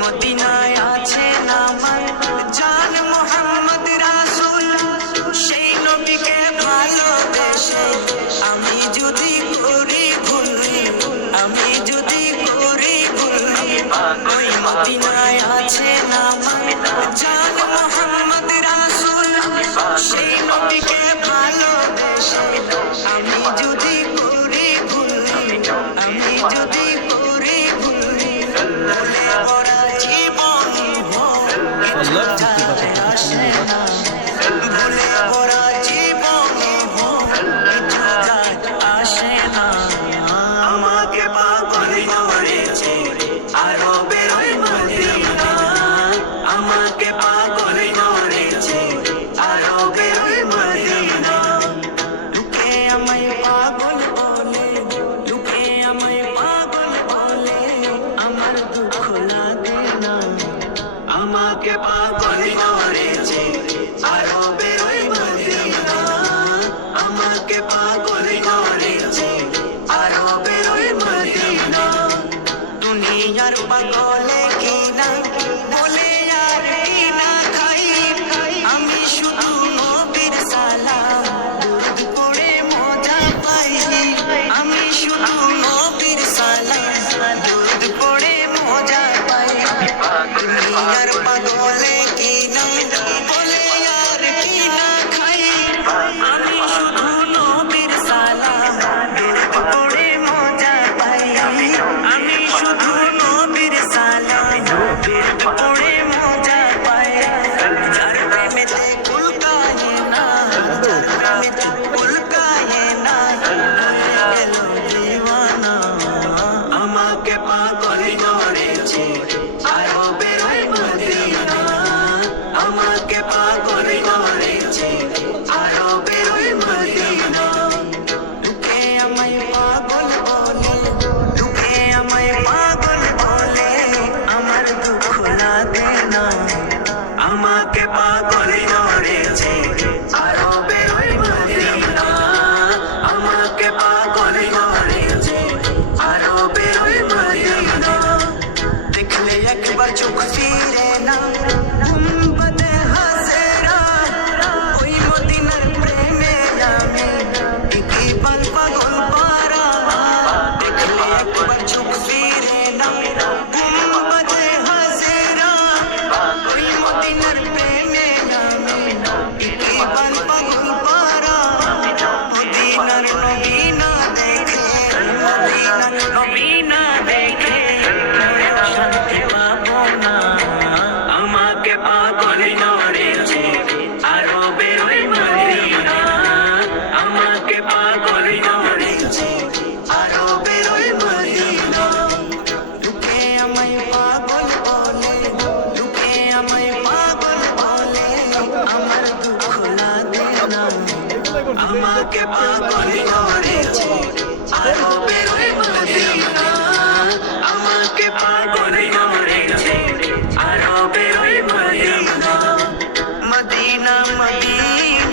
মদিনায় আছেন আমার জান মোহাম্মদ রাসুল, সেই নবীকে ভালোবেসে। আমি যদি করি ভুল, আমি যদি করি ভুল, ওই মদিনায় আছেন আমার জান সেই নবীকে ভালোবেসে। আমি যদি করি ভুল, আমি যদি keep on. আমাকে পাগল করেছে। আর বেরোয় মদিনা আমাকে পাগল করেছে। আর বেরোয় মদিনা মদিনা মদিনা।